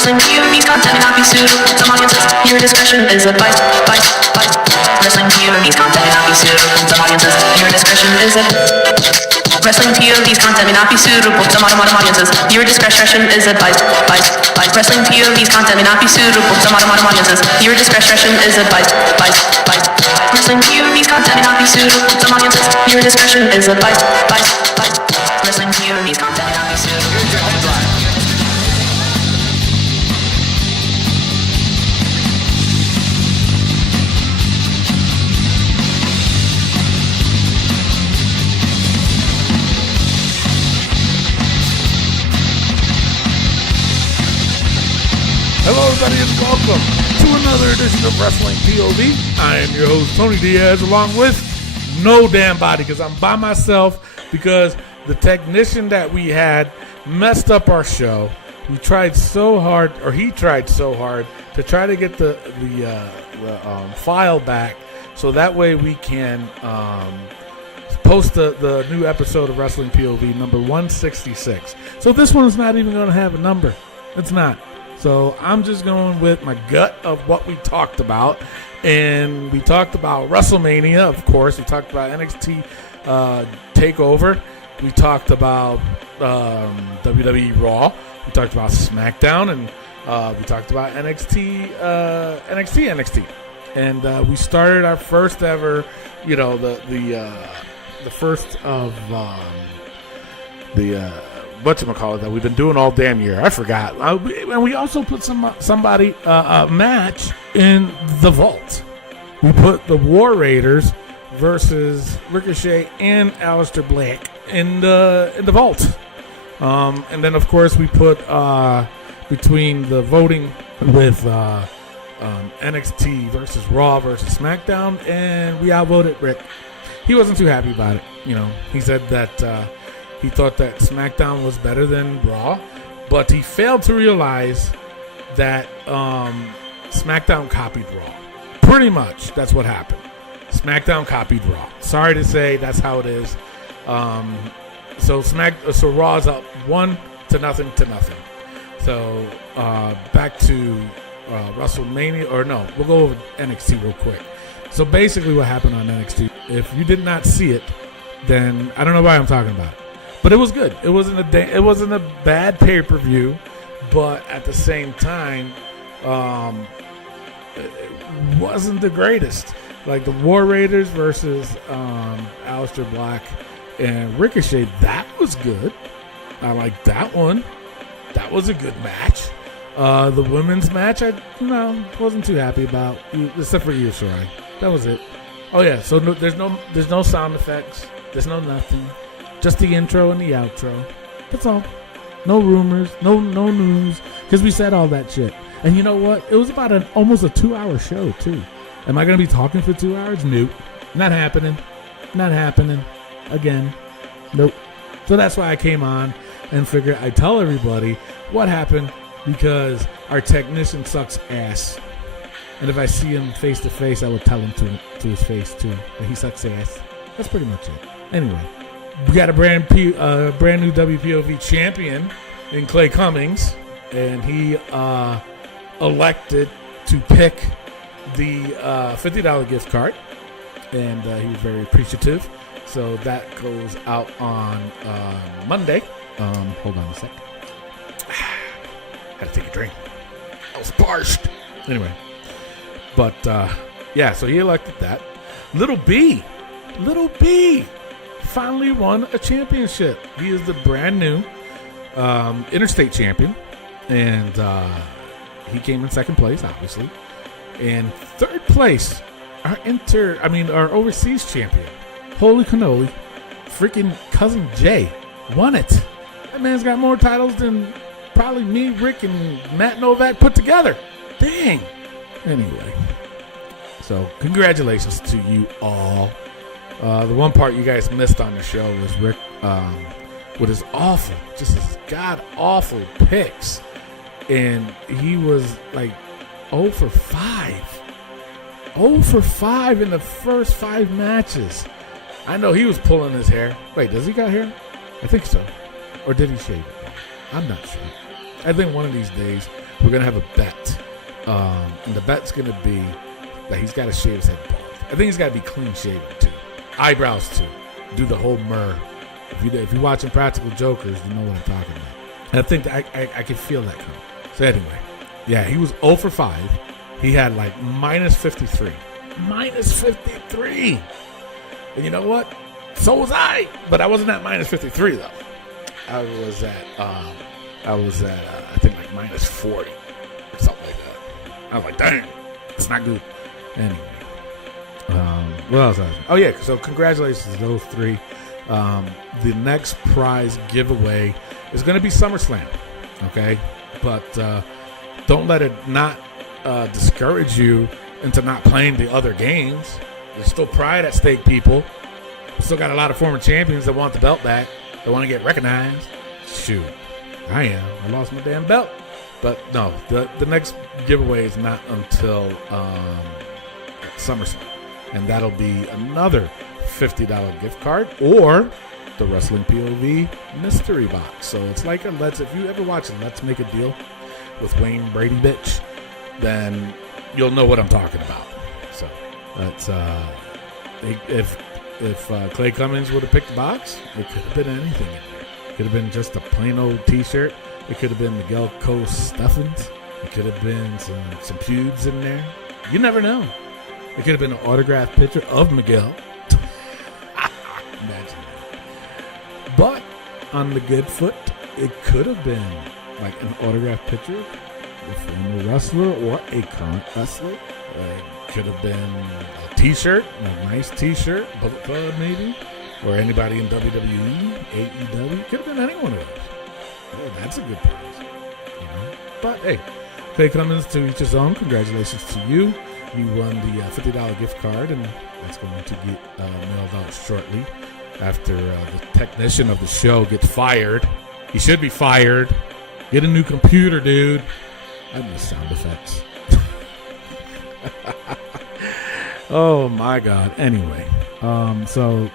Wrestling POVs content may not be suitable to some audiences. Your discretion is advised. Wrestling POVs content may not be suitable to some audiences. Your discretion is advised. Wrestling POVs content may not be suitable to modern audiences. Your discretion is advised. Wrestling POVs content may not be suitable to modern audiences. Your discretion is advised. Wrestling POVs content may not be suitable to some audiences. Your discretion is advised. Wrestling POVs content may not be suitable. Here's your headline. Hello everybody and welcome to another edition of Wrestling POV. I am your host Tony Diaz along with no damn body because I'm by myself because the technician that we had messed up our show. We tried so hard, or he tried so hard to try to get the file back so that way we can post the new episode of Wrestling POV number 166. So this one is not even going to have a number. It's not. So I'm just going with my gut of what we talked about. And we talked about WrestleMania, of course. We talked about NXT TakeOver. We talked about WWE Raw. We talked about SmackDown. And we talked about NXT. And we started our first ever, the first of whatchamacallit that we've been doing all damn year. I forgot. And we also put somebody a match in the vault. We put the War Raiders versus Ricochet and Aleister Black in the vault. And then of course we put between the voting with NXT versus Raw versus SmackDown, and we outvoted Rick. He wasn't too happy about it. He said that he thought that SmackDown was better than Raw, but he failed to realize that SmackDown copied Raw. Pretty much, that's what happened. SmackDown copied Raw. Sorry to say, that's how it is. So Raw's up 1-0. So back to WrestleMania, or no, we'll go over NXT real quick. So basically, what happened on NXT? If you did not see it, then I don't know why I'm talking about it. But it was good. It wasn't a bad pay-per-view, but at the same time, it wasn't the greatest. Like the War Raiders versus Aleister Black and Ricochet, that was good. I like that one. That was a good match. The women's match, I wasn't too happy about, except for you, Shirai. That was it. Oh yeah, so there's no sound effects. There's no nothing. Just the intro and the outro. That's all. No rumors. No news. Because we said all that shit. And you know what? It was about almost a 2-hour show, too. Am I going to be talking for 2 hours? Nope. Not happening. Not happening. Again. Nope. So that's why I came on and figured I'd tell everybody what happened, because our technician sucks ass. And if I see him face to face, I would tell him to his face, too, that he sucks ass. That's pretty much it. Anyway. We got a brand new WPOV champion in Clay Cummings, and he elected to pick the $50 gift card, and he was very appreciative. So that goes out on Monday. Hold on a sec. Had to take a drink. I was parched. Anyway, but yeah, so he elected that. Little B. Finally won a championship. He is the brand new interstate champion, and he came in second place, obviously. And third place, our overseas champion, holy cannoli, freaking Cousin Jay won it. That man's got more titles than probably me, Rick, and Matt Novak put together. Dang. Anyway, so congratulations to you all. The one part you guys missed on the show was Rick with his god-awful picks. And he was like 0 for 5. 0 for 5 in the first 5 matches. I know he was pulling his hair. Wait, does he got hair? I think so. Or did he shave it? I'm not sure. I think one of these days we're going to have a bet. And the bet's going to be that he's got to shave his head bald. I think he's got to be clean shaven, too. Eyebrows, too. Do the whole myrrh. If you're watching Practical Jokers, you know what I'm talking about. And I think I can feel that coming. So anyway, yeah, he was 0 for 5. He had like minus 53. Minus 53. And you know what? So was I. But I wasn't at minus 53, though. I was at I think like minus 40 or something like that. I was like, dang, it's not good. Anyway, what else? Oh yeah, so congratulations to those three. The next prize giveaway is going to be SummerSlam, okay? But don't let it not discourage you into not playing the other games. There's still pride at stake, people. We still got a lot of former champions that want the belt back. They want to get recognized. Shoot, I am. I lost my damn belt. But no, the next giveaway is not until SummerSlam. And that'll be another $50 gift card or the Wrestling POV mystery box. So it's like if you ever watch Let's Make a Deal with Wayne Brady bitch, then you'll know what I'm talking about. So that's if Clay Cummings would have picked the box, it could have been anything in there. It could have been just a plain old t-shirt. It could have been Miguel Co's stuffings. It could have been some pubes in there. You never know. It could have been an autographed picture of Miguel. Imagine that. But on the good foot, it could have been like an autographed picture of a former wrestler or a current wrestler. It could have been a t-shirt, a nice t-shirt, Bullet Club maybe, or anybody in WWE, AEW. Could have been any one of those. Oh, that's a good prize. You know? But hey, Clay Cummins, to each his own. Congratulations to you. You won the $50 gift card, and that's going to get mailed out shortly after the technician of the show gets fired. He should be fired. Get a new computer, dude. I miss sound effects. Oh my God. Anyway, so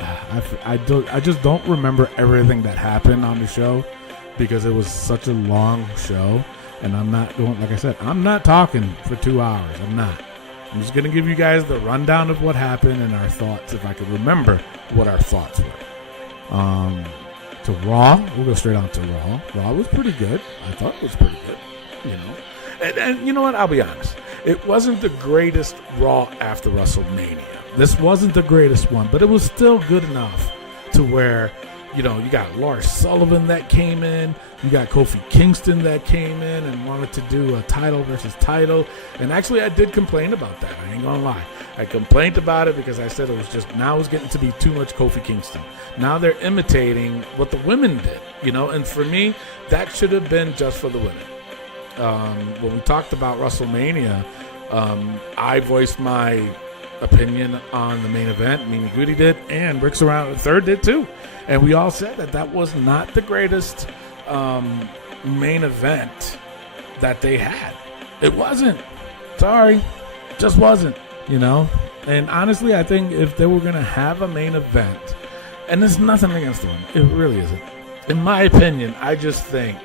I just don't remember everything that happened on the show because it was such a long show. And I'm not going, like I said, I'm not talking for 2 hours. I'm not. I'm just going to give you guys the rundown of what happened and our thoughts, if I could remember what our thoughts were. To Raw, we'll go straight on to Raw. Raw was pretty good. I thought it was pretty good, you know. And you know what? I'll be honest. It wasn't the greatest Raw after WrestleMania. This wasn't the greatest one, but it was still good enough to where, you know, you got Lars Sullivan that came in. You got Kofi Kingston that came in and wanted to do a title versus title. And actually, I did complain about that. I ain't gonna lie. I complained about it because I said it was just, now it's getting to be too much Kofi Kingston. Now they're imitating what the women did, you know. And for me, that should have been just for the women. When we talked about WrestleMania, I voiced my opinion on the main event. Mimi Goody did, and Rick's Around the Third did too. And we all said that was not the greatest main event that they had. It wasn't. Sorry. Just wasn't, you know. And honestly, I think if they were going to have a main event, and there's nothing against them, it really isn't. In my opinion, I just think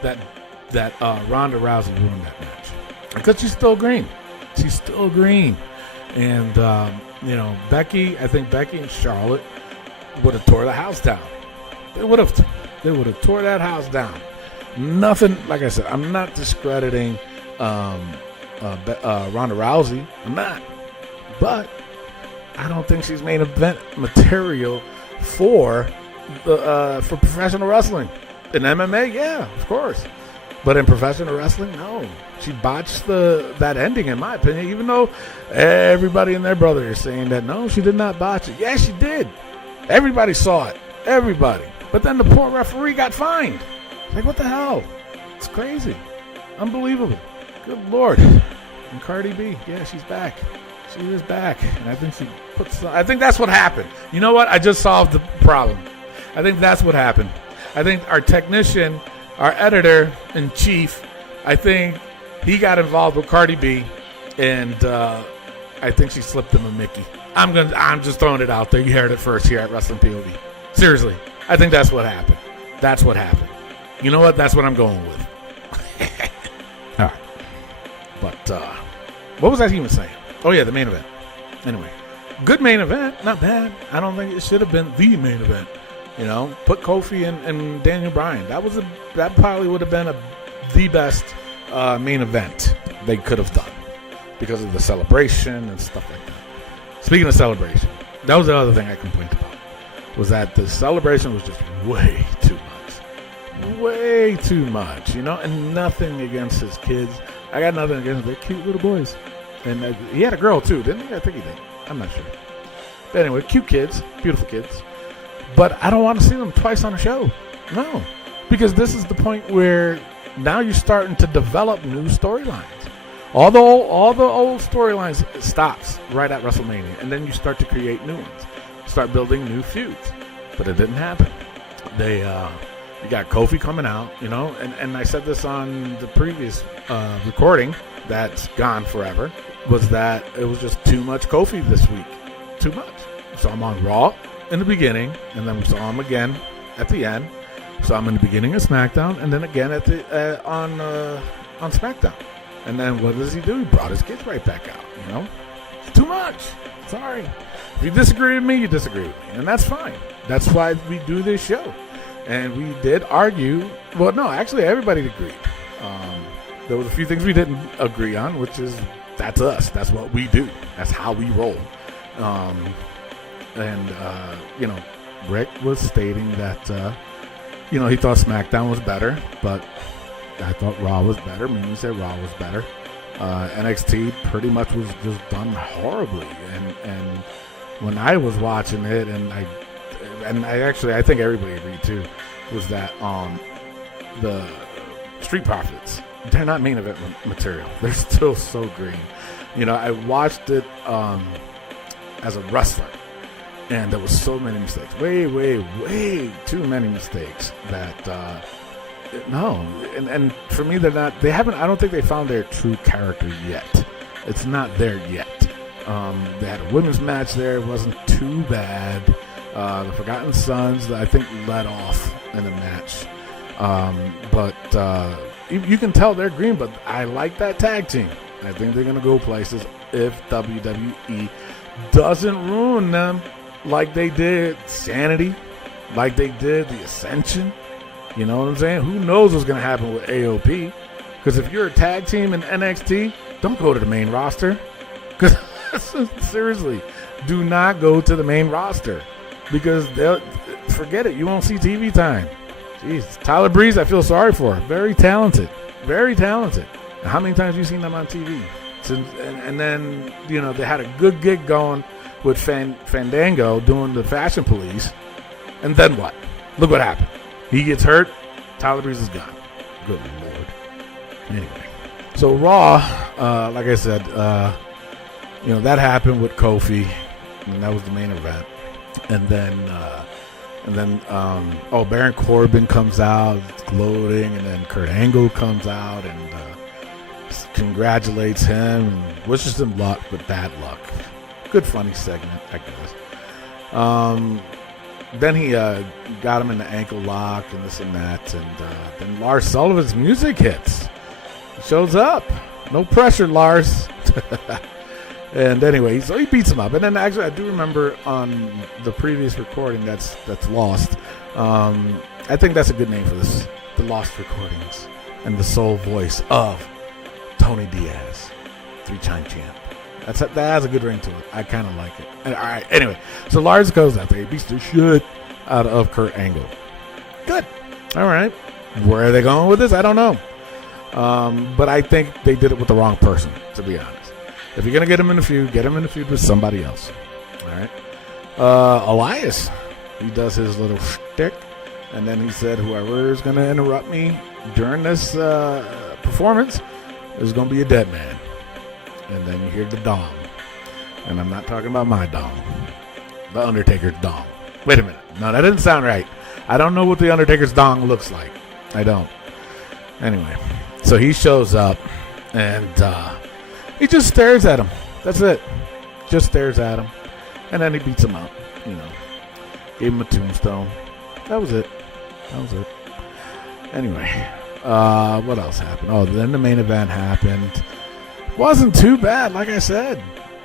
that Ronda Rousey ruined that match. Because she's still green. She's still green. And, you know, I think Becky and Charlotte would have tore the house down. They would have tore that house down. Nothing, like I said, I'm not discrediting Ronda Rousey. I'm not. But I don't think she's main event material for professional wrestling. In MMA, yeah, of course. But in professional wrestling, no. She botched that ending, in my opinion, even though everybody and their brother is saying that, no, she did not botch it. Yeah, she did. Everybody saw it. Everybody. But then the poor referee got fined. Like, what the hell? It's crazy. Unbelievable. Good Lord. And Cardi B, yeah, she's back. She is back. And I think that's what happened. You know what? I just solved the problem. I think that's what happened. I think our technician, our editor-in-chief, I think he got involved with Cardi B, and I think she slipped him a Mickey. I'm just throwing it out there. You heard it first here at Wrestling POV. Seriously, I think that's what happened. That's what happened. You know what? That's what I'm going with. All right. But what was I even saying? Oh, yeah, the main event. Anyway, good main event. Not bad. I don't think it should have been the main event. You know, put Kofi and Daniel Bryan. That probably would have been the best main event they could have done because of the celebration and stuff like that. Speaking of celebration, that was the other thing I complained about, was that the celebration was just way too much. Way too much, you know, and nothing against his kids. I got nothing against their cute little boys. And he had a girl too, didn't he? I think he did. I'm not sure. But anyway, cute kids, beautiful kids. But I don't want to see them twice on a show. No. Because this is the point where now you're starting to develop new storylines. All the old storylines stops right at WrestleMania, and then you start to create new ones. Start building new feuds. But it didn't happen. You got Kofi coming out, you know, and I said this on the previous recording that's gone forever, was that it was just too much Kofi this week. Too much. So I'm on Raw in the beginning, and then we saw him again at the end. So I'm in the beginning of SmackDown, and then again at the on SmackDown. And then what does he do? He brought his kids right back out, you know? It's too much. Sorry. If you disagree with me, you disagree with me. And that's fine. That's why we do this show. And we did argue. Well, no, actually, everybody agreed. There was a few things we didn't agree on, which is that's us. That's what we do. That's how we roll. You know, Rick was stating that, you know, he thought SmackDown was better, but I thought Raw was better. Mimi said Raw was better. NXT pretty much was just done horribly. And when I was watching it, and I think everybody agreed too, was that the Street Profits, they're not main event material. They're still so green. You know, I watched it as a wrestler, and there was so many mistakes. Way too many mistakes that no. And for me, they haven't, I don't think they found their true character yet. It's not there yet. They had a women's match there. It wasn't too bad. The Forgotten Sons, I think, led off in the match. But you can tell they're green, but I like that tag team. I think they're going to go places if WWE doesn't ruin them like they did Sanity, like they did the Ascension. You know what I'm saying? Who knows what's going to happen with AOP? Because if you're a tag team in NXT, don't go to the main roster. Because seriously, do not go to the main roster. Because they'll forget it. You won't see TV time. Jeez, Tyler Breeze, I feel sorry for. Very talented. Very talented. How many times have you seen them on TV? And then, you know, they had a good gig going with Fandango doing the Fashion Police. And then what? Look what happened. He gets hurt. Tyler Breeze is gone. Good Lord. Anyway. So Raw, like I said, you know, that happened with Kofi. And that was the main event. And then Baron Corbin comes out, gloating, and then Kurt Angle comes out and congratulates him and wishes him luck, but bad luck. Good funny segment, I guess. Then he got him in the ankle lock and this and that, and then Lars Sullivan's music hits. He shows up. No pressure, Lars. And anyway, so he beats him up. And then actually, I do remember on the previous recording that's lost. I think that's a good name for this, the Lost Recordings, and the soul voice of Tony Diaz, 3-time champ. That has a good ring to it. I kind of like it. And, all right, anyway, so Lars goes out there. He beats the shit out of Kurt Angle. Good. All right. Where are they going with this? I don't know. But I think they did it with the wrong person, to be honest. If you're going to get him in the feud, get him in the feud with somebody else. All right. Elias, he does his little shtick. And then he said, whoever is going to interrupt me during this performance is going to be a dead man. And then you hear the dong. And I'm not talking about my dong. The Undertaker's dong. Wait a minute. No, that didn't sound right. I don't know what the Undertaker's dong looks like. I don't. Anyway, so he shows up and he just stares at him. That's it. Just stares at him. And then he beats him up. You know. Gave him a tombstone. That was it. Anyway, what else happened? Oh, then the main event happened. Wasn't too bad, like I said.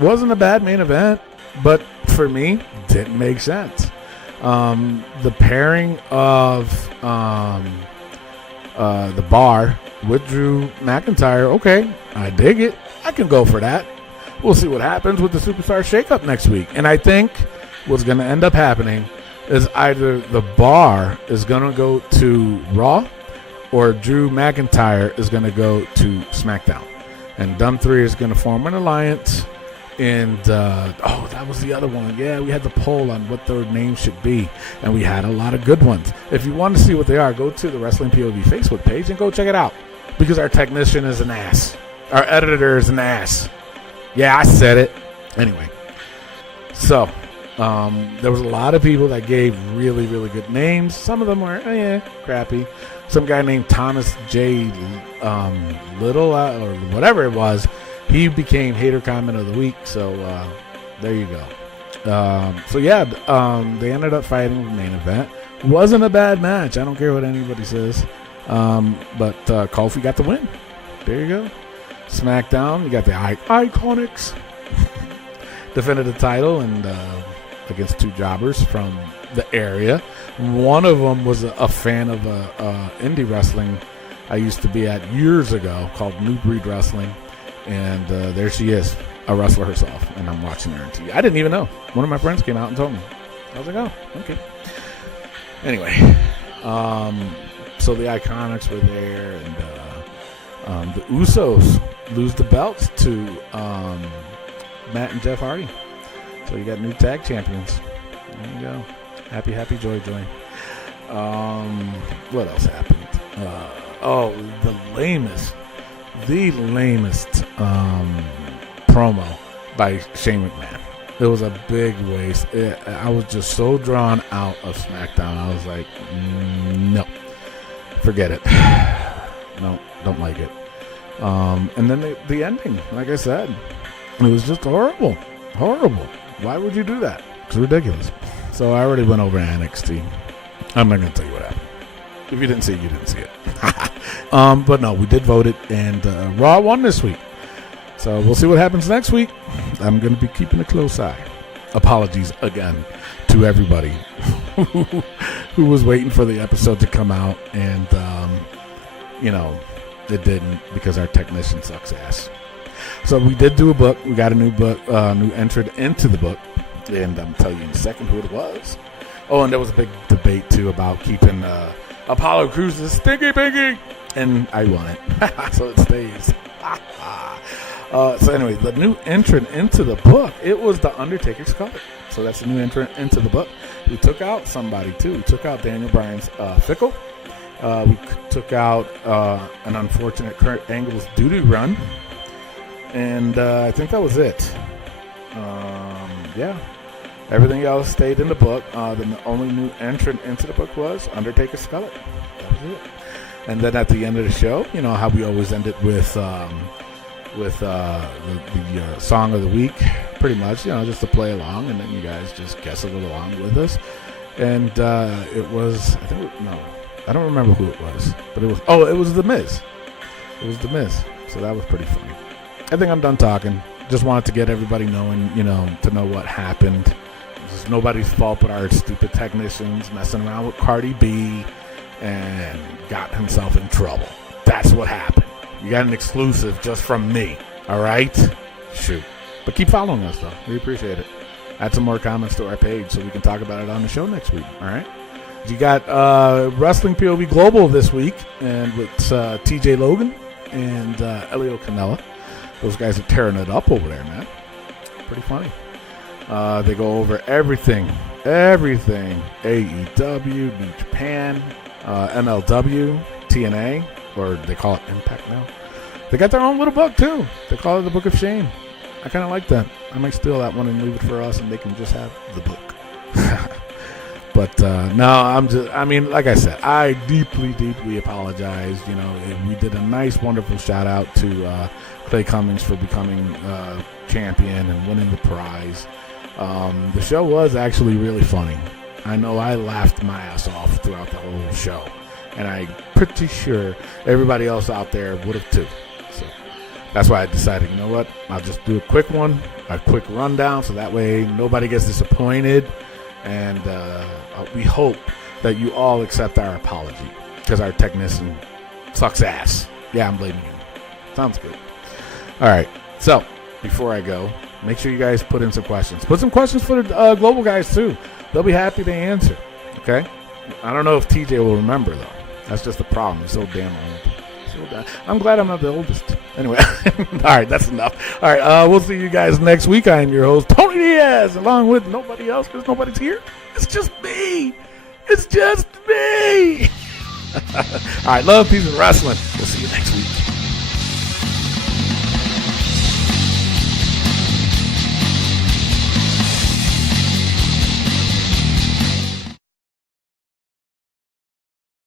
Wasn't a bad main event, but for me, didn't make sense. The pairing of the Bar with Drew McIntyre, okay, I dig it. I can go for that. We'll see what happens with the Superstar Shakeup next week. And I think what's going to end up happening is either the Bar is going to go to Raw or Drew McIntyre is going to go to SmackDown. And them three is going to form an alliance. And, that was the other one. Yeah, we had the poll on what their name should be. And we had a lot of good ones. If you want to see what they are, go to the Wrestling POV Facebook page and go check it out. Because our technician is an ass. Our editor is an ass. Yeah, I said it. Anyway. So, there was a lot of people that gave really, really good names. Some of them were, crappy. Some guy named Thomas J. Little, or whatever it was, he became Hater Comment of the Week. So, there you go. They ended up fighting in the main event. Wasn't a bad match. I don't care what anybody says. But Kofi got the win. There you go. SmackDown, you got the Iconics. Defended the title and against two jobbers from the area. One of them was a fan of indie wrestling I used to be at years ago called New Breed Wrestling. And there she is, a wrestler herself. And I'm watching her on TV. I didn't even know. One of my friends came out and told me. I was like, oh, okay. Anyway, so the Iconics were there. And the Usos lose the belts to Matt and Jeff Hardy. So you got new tag champions. There you go. Happy, happy, joy, joy. What else happened? The lamest promo by Shane McMahon. It was a big waste. I was just so drawn out of SmackDown. I was like, no, forget it. No, don't like it. And then the ending, like I said, it was just horrible. Why would you do that? It's ridiculous. So I already went over NXT. I'm not going to tell you what happened. If you didn't see it, you didn't see it. But no, we did vote it, and Raw won this week. So we'll see what happens next week. I'm going to be keeping a close eye. Apologies again to everybody who was waiting for the episode to come out, and, it didn't because our technician sucks ass. So we did do a book. We got a new book, new entrant into the book, and I'm telling you in a second who it was. Oh, and there was a big debate, too, about keeping Apollo Crews' Stinky Pinky, and I won it. So it stays. So anyway, the new entrant into the book, it was The Undertaker's Cult. So that's the new entrant into the book. We took out somebody, too. We took out Daniel Bryan's Fickle. We took out an unfortunate Kurt Angle's doo-doo run. And I think that was it. Everything else stayed in the book. Then the only new entrant into the book was Undertaker's Skullet. That was it. And then at the end of the show, you know how we always end it with the song of the week, pretty much, just to play along, and then you guys just guess a little along with us. And it was, I don't remember who it was, but it was The Miz. It was The Miz. So that was pretty funny. I think I'm done talking. Just wanted to get everybody knowing, to know what happened. This is nobody's fault but our stupid technicians messing around with Cardi B and got himself in trouble. That's what happened. You got an exclusive just from me. All right? Shoot. But keep following us, though. We appreciate it. Add some more comments to our page so we can talk about it on the show next week. All right? You got Wrestling POV Global this week, and with TJ Logan and Elio Canella. Those guys are tearing it up over there, man. Pretty funny. They go over everything. AEW, New Japan, MLW, TNA, or they call it Impact now. They got their own little book, too. They call it the Book of Shame. I kind of like that. I might steal that one and leave it for us, and they can just have the book. But, like I said, I deeply apologize. We did a nice, wonderful shout-out to Clay Cummings for becoming champion and winning the prize. The show was actually really funny. I know I laughed my ass off throughout the whole show. and I'm pretty sure everybody else out there would have too. So that's why I decided, you know what, I'll just do a quick one, a quick rundown, so that way nobody gets disappointed, and we hope that you all accept our apology, because our technician sucks ass. Yeah, I'm blaming him. Sounds good. All right, so before I go, make sure you guys put in some questions. Put some questions for the global guys too. They'll be happy to answer. Okay? I don't know if TJ will remember though. That's just the problem. He's so damn old. I'm glad I'm not the oldest. Anyway, all right, that's enough. All right, we'll see you guys next week. I am your host, Tony Diaz, along with nobody else because nobody's here. It's just me. It's just me. All right, love, peace, and wrestling. We'll see you next week.